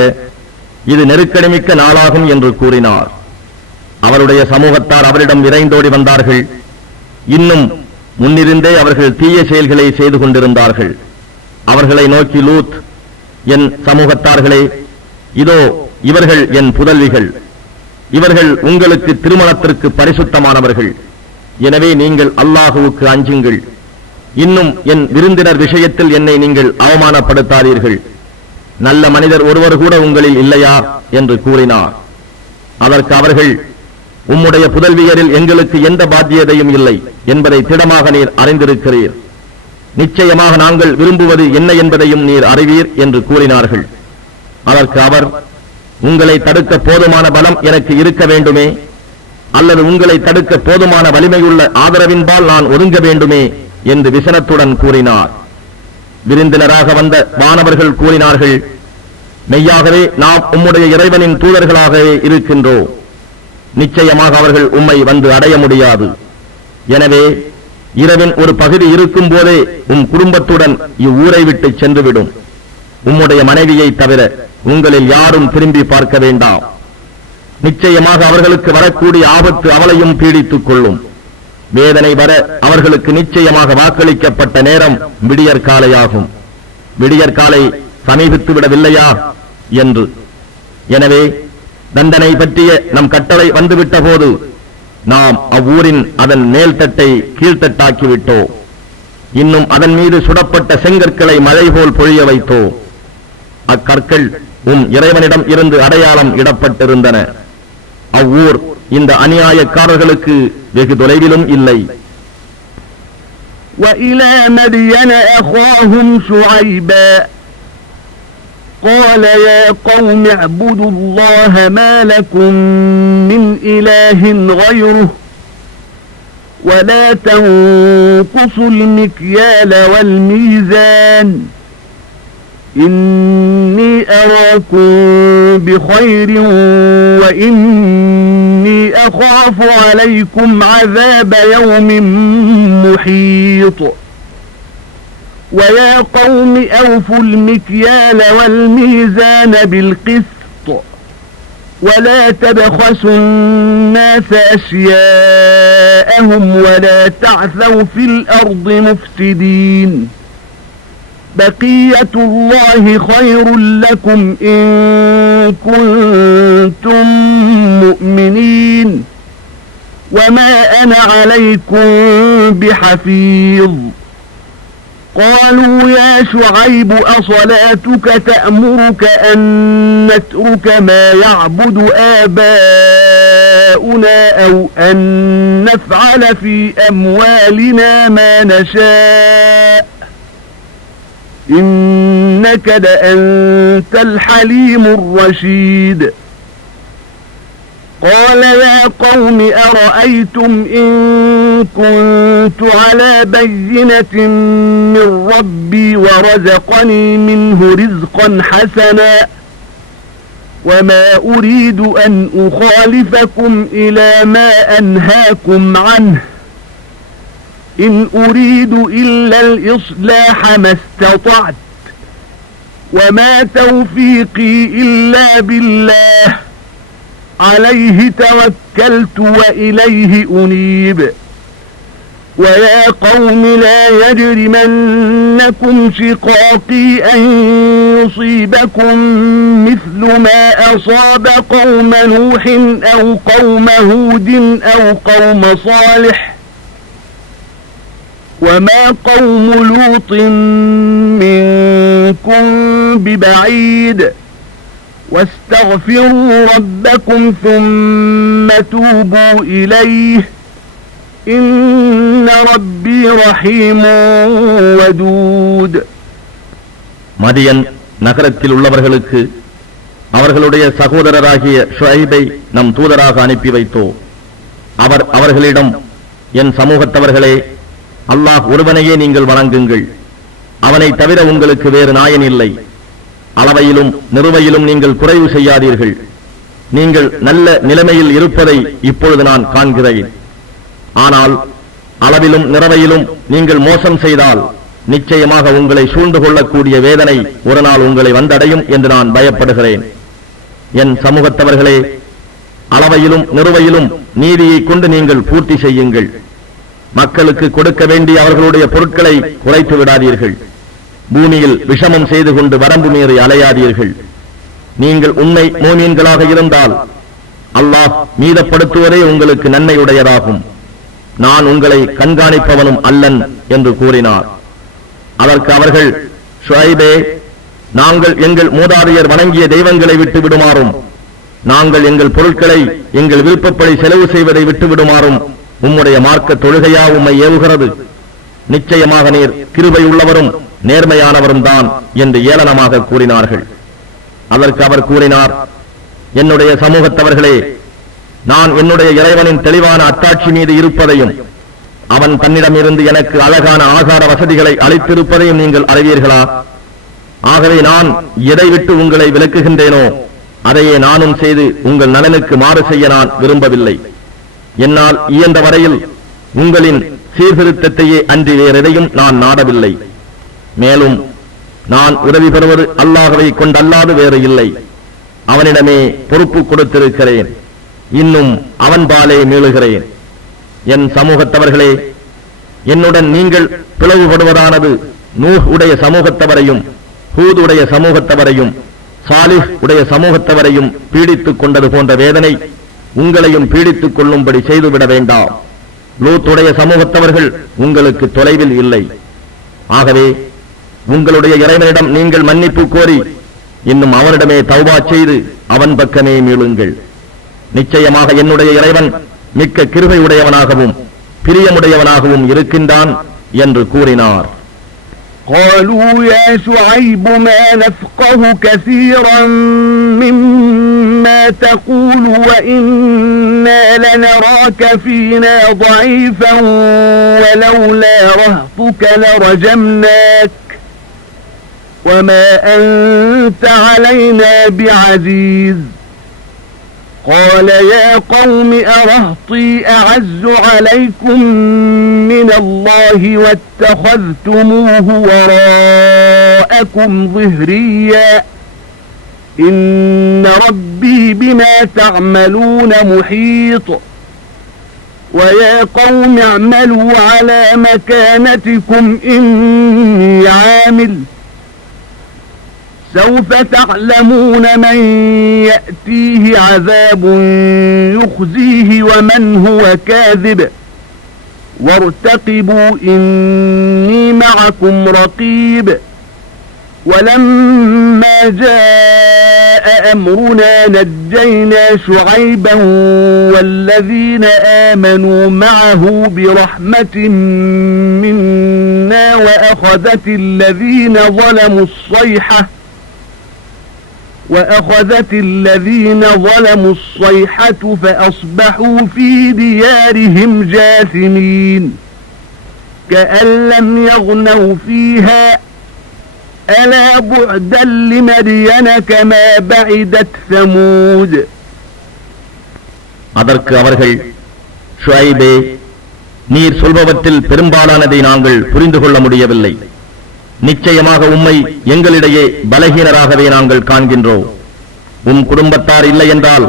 இது நெருக்கடிமிக்க நாளாகும் என்று கூறினார். அவருடைய சமூகத்தார் அவரிடம் விரைந்தோடி வந்தார்கள். இன்னும் முன்னிருந்தே அவர்கள் தீய செயல்களை செய்து கொண்டிருந்தார்கள். அவர்களை நோக்கி லூத், என் சமூகத்தார்களே, இதோ இவர்கள் என் புதல்விகள். இவர்கள் உங்களுக்கு திருமணத்திற்கு பரிசுத்தமானவர்கள். எனவே நீங்கள் அல்லாஹுவுக்கு அஞ்சுங்கள். இன்னும் என் விருந்தினர் விஷயத்தில் என்னை நீங்கள் அவமானப்படுத்தாதீர்கள். நல்ல மனிதர் ஒருவர் கூட உங்களில் இல்லையா என்று கூறினார். அதற்கு அவர்கள், உம்முடைய புதல்வியரில் எங்களுக்கு எந்த பாத்தியதையும் இல்லை என்பதை திடமாக நீர் அறிந்திருக்கிறீர். நிச்சயமாக நாங்கள் விரும்புவது என்ன என்பதையும் நீர் அறிவீர் என்று கூறினார்கள். அதற்கு அவர், உங்களை தடுக்க போதுமான பலம் எனக்கு இருக்க வேண்டுமே, அல்லது உங்களை தடுக்க போதுமான வலிமையுள்ள ஆதரவின்பால் நான் ஒதுங்க வேண்டுமே என்று விசனத்துடன் கூறினார். விருந்தினராக வந்த வானவர்கள் கூறினார்கள், மெய்யாகவே நாம் உம்முடைய இறைவனின் தூதர்களாகவே இருக்கின்றோம். நிச்சயமாக அவர்கள் உம்மை வந்து அடைய முடியாது. எனவே இரவின் ஒரு பகுதி இருக்கும் போதே உம் குடும்பத்துடன் இவ்வூரை விட்டு சென்றுவிடும். உம்முடைய மனைவியை தவிர உங்களில் யாரும் திரும்பி பார்க்க வேண்டாம். நிச்சயமாக அவர்களுக்கு வரக்கூடிய ஆபத்து அவளையும் பீடித்துக் கொள்ளும். வேதனை வர அவர்களுக்கு நிச்சயமாக வாக்களிக்கப்பட்ட நேரம் விடியற்காலையாகும். விடியற்காலை சமீபித்து விடவில்லையா என்று. எனவே தண்டனை பற்றிய நம் கட்டளை வந்துவிட்ட போது நாம் அவ்வூரின் அதன் மேல்தட்டை கீழ்த்தட்டாக்கிவிட்டோம். இன்னும் அதன் மீது சுடப்பட்ட செங்கற்களை மழை போல் பொழிய வைத்தோம். அக்கற்கள் இறைவனிடம் இருந்து அடையாளம் இடப்பட்டிருந்தன. அவ்வூர் இந்த அநியாயக்காரர்களுக்கு வெகு தொலைவிலும் இல்லை. وإلى مدين أخاهم شعيبا قال يا قوم اعبدوا الله ما لكم من إله غيره ولا تنقصوا المكيال والميزان إني أراكم بخير وإني أخاف عليكم عذاب يوم محيط ويا قوم أوفوا المكيال والميزان بالقسط ولا تبخسوا الناس أشياءهم ولا تعثوا في الأرض مفسدين بقية الله خير لكم إن كنتم مؤمنين وما أنا عليكم بحفيظ قالوا يا شعيب أصلاتك تأمرك أن نترك ما يعبد آباؤنا أو أن نفعل في أموالنا ما نشاء إنك لأنت الحليم الرشيد قال يا قوم أرأيتم إن كنت على بينة من ربي ورزقني منه رزقا حسنا وما أريد أن أخالفكم إلى ما أنهاكم عنه إن أريد إلا الإصلاح ما استطعت وما توفيقي إلا بالله عليه توكلت وإليه أنيب ويا قوم لا يجرمنكم شقاقي أن يصيبكم مثل ما أصاب قوم نوح أو قوم هود أو قوم صالح وما قوم لوط منكم ببعيد واستغفروا ربكم ثم توبوا إليه إن ربي رحيم ودود. மதியன் நகரத்தில் உள்ளவர்களுக்கு அவர்களுடைய சகோதரராகிய ஷுஐபை நம் தூதராக அனுப்பி வைத்தோம். அவர் அவர்களிடம், என் சமூகத்தவர்களே, அல்லாஹ் ஒருவனையே நீங்கள் வணங்குங்கள், அவனை தவிர உங்களுக்கு வேறு நாயன் இல்லை. அளவையிலும் நிறுவையிலும் நீங்கள் குறைவு செய்யாதீர்கள். நீங்கள் நல்ல நிலைமையில் இருப்பதை இப்பொழுது நான் காண்கிறேன். ஆனால் அளவிலும் நிறவையிலும் நீங்கள் மோசம் செய்தால் நிச்சயமாக உங்களை சூழ்ந்து கொள்ளக்கூடிய வேதனை ஒரு நாள் உங்களை வந்தடையும் என்று நான் பயப்படுகிறேன். என் சமூகத்தவர்களே, அளவையிலும் நிறுவையிலும் நீதியை கொண்டு நீங்கள் பூர்த்தி செய்யுங்கள். மக்களுக்கு கொடுக்க வேண்டிய அவர்களுடைய பொருட்களை குறைத்து விடாதீர்கள். பூமியில் விஷமம் செய்து கொண்டு வரம்பு மீறி அலையாதீர்கள். நீங்கள் உண்மை மூமீன்களாக இருந்தால் அல்லாஹ் மீதப்படுத்துவதே உங்களுக்கு நன்மையுடையதாகும். நான் உங்களை கண்காணிப்பவனும் அல்லன் என்று கூறினார். அதற்கு அவர்கள், ஷுஐபே, நாங்கள் எங்கள் மூதாதையர் வணங்கிய தெய்வங்களை விட்டு விடுமாறும் நாங்கள் எங்கள் பொருட்களை எங்கள் விருப்பப்படி செலவு செய்வதை விட்டு விடுமாறும் உம்முடைய மார்க்க தொழுகையா உம்மை ஏவுகிறது? நிச்சயமாக நீர் கிருபை உள்ளவரும் நேர்மையானவரும் தான் என்று ஏளனமாக கூறினார்கள். அதற்கு அவர் கூறினார், என்னுடைய சமூகத்தவர்களே, நான் என்னுடைய இறைவனின் தெளிவான அத்தாட்சி மீது இருப்பதையும் அவன் தன்னிடமிருந்து எனக்கு அழகான ஆகார வசதிகளை அளித்திருப்பதையும் நீங்கள் அறிவீர்களா? ஆகவே நான் எதை விட்டு உங்களை விலக்குகின்றேனோ அதையே நானும் செய்து உங்கள் நலனுக்கு மாறு செய்ய நான் விரும்பவில்லை. என்னால் இயன்ற வரையில் உங்களின் சீர்திருத்தத்தையே அன்றி வேறெதையும் நான் நாடவில்லை. மேலும் நான் உதவி பெறுவது அல்லாஹ்வை கொண்டல்லாது வேறு இல்லை. அவனிடமே பொறுப்பு கொடுத்திருக்கிறேன். இன்னும் அவன் பாலே மீளுகிறேன். என் சமூகத்தவர்களே, என்னுடன் நீங்கள் பிளவுபடுவதானது நூஹ் உடைய சமூகத்தவரையும் ஹூத் உடைய சமூகத்தவரையும் சாலிஹ் உடைய சமூகத்தவரையும் பீடித்துக் கொண்டது போன்ற வேதனை உங்களையும் பீடித்துக் கொள்ளும்படி செய்துவிட வேண்டாம். லூத்துடைய சமூகத்தவர்கள் உங்களுக்கு தொலைவில் இல்லை. ஆகவே உங்களுடைய இறைவனிடம் நீங்கள் மன்னிப்பு கோரி இன்னும் அவனிடமே தௌபா செய்து அவன் பக்கமே மீளுங்கள். நிச்சயமாக என்னுடைய இறைவன் மிக்க கிருபை உடையவனாகவும் பிரியமுடையவனாகவும் இருக்கின்றான் என்று கூறினார். قالوا يا شعيب ما نفقه كثيرا مما تقول وإنا لنراك فينا ضعيفا ولولا رهطك لرجمناك وما أنت علينا بعزيز قال يا قوم أرهطي أعز عليكم من الله واتخذتموه وراءكم ظهريا إن ربي بما تعملون محيط ويا قوم اعملوا على مكانتكم إني عامل سوف تعلمون من يأتيه عذاب يخزيه ومن هو كاذب وارتقبوا إني معكم رقيب ولما جاء أمرنا نجينا شعيبا والذين آمنوا معه برحمة منا وأخذت الذين ظلموا الصيحة فأصبحوا في ديارهم جاثمين كأن لم يغنوا فيها ألا بعدا لمدين كما بعدت ثمود. அதற்கு அவர்கள், ஷுஐபே, நீர் சொல்பவற்றில் பெரும்பாலானதை நாங்கள் புரிந்து கொள்ள முடியவில்லை. நிச்சயமாக உம்மை எங்களிடையே பலகீனராகவே நாங்கள் காண்கின்றோம். குடும்பத்தார் இல்லை என்றால்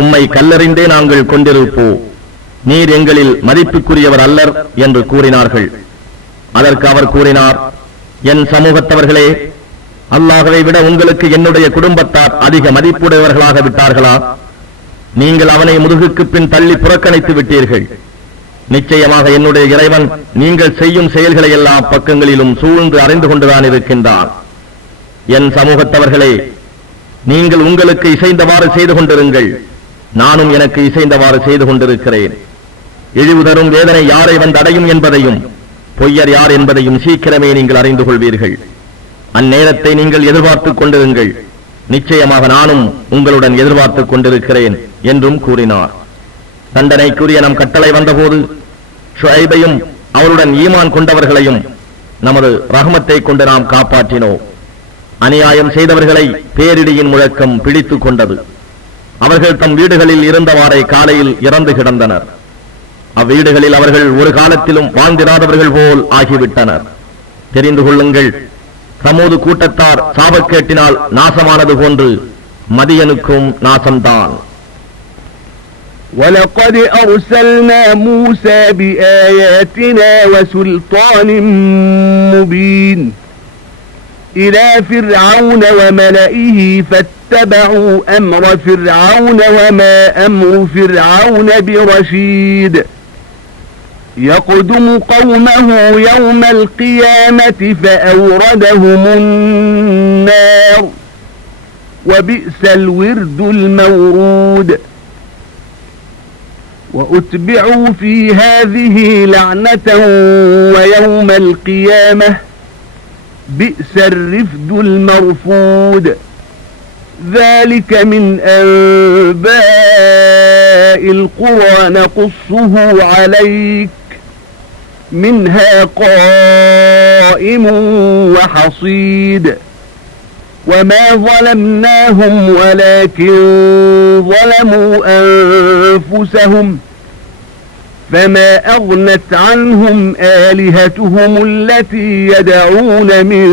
உம்மை கல்லறிந்தே நாங்கள் கொண்டிருப்போம். நீர் எங்களில் மதிப்புக்குரியவர் அல்லர் என்று கூறினார்கள். அதற்கு அவர் கூறினார், என் சமூகத்தவர்களே, அல்லாஹ்வை விட உங்களுக்கு என்னுடைய குடும்பத்தார் அதிக மதிப்புடையவர்களாக விட்டார்களா? நீங்கள் அவனை முதுகுக்கு பின் தள்ளி புறக்கணித்து விட்டீர்கள். நிச்சயமாக என்னுடைய இறைவன் நீங்கள் செய்யும் செயல்களை எல்லா பக்கங்களிலும் சூழ்ந்து அறிந்து கொண்டுதான் இருக்கின்றான். என் சமூகத்தவர்களே, நீங்கள் உங்களுக்கு இசைந்தவாறு செய்து கொண்டிருங்கள். நானும் எனக்கு இசைந்தவாறு செய்து கொண்டிருக்கிறேன். இழிவு தரும் வேதனை யாரை வந்தடையும் என்பதையும் பொய்யர் யார் என்பதையும் சீக்கிரமே நீங்கள் அறிந்து கொள்வீர்கள். அந்நேரத்தை நீங்கள் எதிர்பார்த்துக் கொண்டிருங்கள். நிச்சயமாக நானும் உங்களுடன் எதிர்பார்த்துக் கொண்டிருக்கிறேன் என்றும் கூறினார். தண்டனைக்குரிய நம் கட்டளை வந்தபோது ஷுஐபையும் அவருடன் ஈமான் கொண்டவர்களையும் நமது ரஹ்மத்தை கொண்டு நாம் காப்பாற்றினோம். அநியாயம் செய்தவர்களை பேரிடியின் முழக்கம் பிடித்துக் கொண்டது. அவர்கள் தம் வீடுகளில் இருந்தவாறே காலையில் இறந்து கிடந்தனர். அவ்வீடுகளில் அவர்கள் ஒரு காலத்திலும் வாழ்ந்திராதவர்கள் போல் ஆகிவிட்டனர். தெரிந்து கொள்ளுங்கள், சமூது கூட்டத்தார் சாபக்கேட்டினால் நாசமானது போன்று மதியனுக்கும் நாசம்தான். وَلَقَدْ أَرْسَلْنَا مُوسَى بِآيَاتِنَا وَسُلْطَانٍ مُبِينٍ إِلَى فِرْعَوْنَ وَمَلَئِهِ فَاتَّبَعُوا أَمْرَ فِرْعَوْنَ وَمَا أَمْرُ فِرْعَوْنَ بِرَشِيدٍ يَقْدُمُ قَوْمَهُ يَوْمَ الْقِيَامَةِ فَأَوْرَدَهُمُ النَّارَ وَبِئْسَ الْوِرْدُ الْمَوْرُودُ وَأُتْبِعُوا فِي هَذِهِ لَعْنَةً وَيَوْمَ الْقِيَامَةِ بِئْسَ الرِّفْدُ الْمَرْفُودُ ذَلِكَ مِنْ أَنْبَاءِ الْقُرَى نَقُصُّهُ عَلَيْكَ مِنْهَا قَائِمٌ وَحَصِيدٌ وَمَا ظَلَمْنَاهُمْ وَلَكِنْ ظَلَمُوا أَنفُسَهُمْ فَمَا أَغْنَتْ عَنْهُمْ آلِهَتُهُمُ الَّتِي يَدْعُونَ مِنْ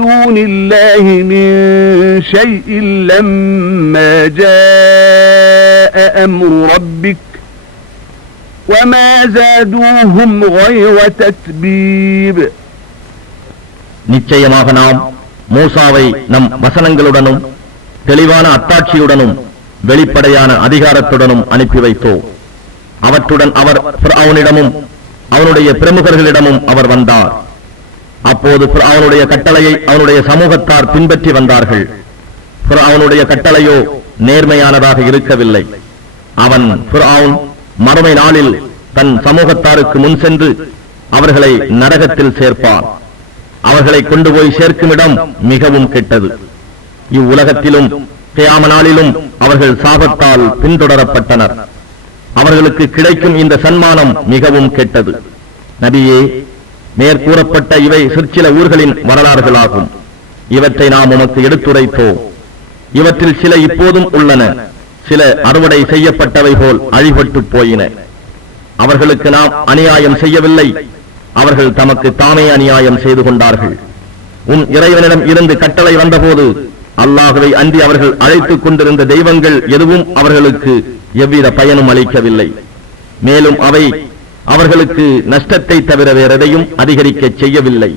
دُونِ اللَّهِ مِنْ شَيْءٍ لَمَّا جَاءَ أَمْرُ رَبِّكَ وَمَا زَادُوهُمْ غَيْرَ تَتْبِيبٍ. நிச்சயமாக நாம் மூசாவை நம் வசனங்களுடனும் தெளிவான அத்தாட்சியுடனும் வெளிப்படையான அதிகாரத்துடனும் அனுப்பி வைத்தோம். அவற்றுடன் அவர் ஃபிர்அவுனிடமும் அவனுடைய பிரமுகர்களிடமும் அவர் வந்தார். அப்போது ஃபிர்அவுனுடைய கட்டளையை அவனுடைய சமூகத்தார் பின்பற்றி வந்தார்கள். ஃபிர்அவுனுடைய கட்டளையோ நேர்மையானதாக இருக்கவில்லை. அவன் ஃபிர்அவுன் மறுமை நாளில் தன் சமூகத்தாருக்கு முன் சென்று அவர்களை நரகத்தில் சேர்ப்பான். அவர்களை கொண்டு போய் சேர்க்கும் இடம் மிகவும் கெட்டது. இவ்வுலகத்திலும் கியாம நாளிலும் அவர்கள் சாபத்தால் பின்தொடரப்பட்டனர். அவர்களுக்கு கிடைக்கும் இந்த சன்மானம் மிகவும் கெட்டது. நபியே, மேற்கூறப்பட்ட இவை சிற்சில ஊர்களின் வரலாறுகளாகும். இவற்றை நாம் உமக்கு எடுத்துரைத்தோம். இவற்றில் சில இப்போதும் உள்ளன, சில அறுவடை செய்யப்பட்டவை போல் அழிபட்டு போயின. அவர்களுக்கு நாம் அநியாயம் செய்யவில்லை, அவர்கள் தமக்கு தாமே அநியாயம் செய்து கொண்டார்கள். உன் இறைவனிடம் இருந்து கட்டளை வந்தபோது அல்லாஹுவை அன்றி அவர்கள் அழைத்துக் கொண்டிருந்த தெய்வங்கள் எதுவும் அவர்களுக்கு எவ்வித பயனும் அளிக்கவில்லை. மேலும் அவை அவர்களுக்கு நஷ்டத்தை தவிர வேறெதையும் அதிகரிக்க செய்யவில்லை.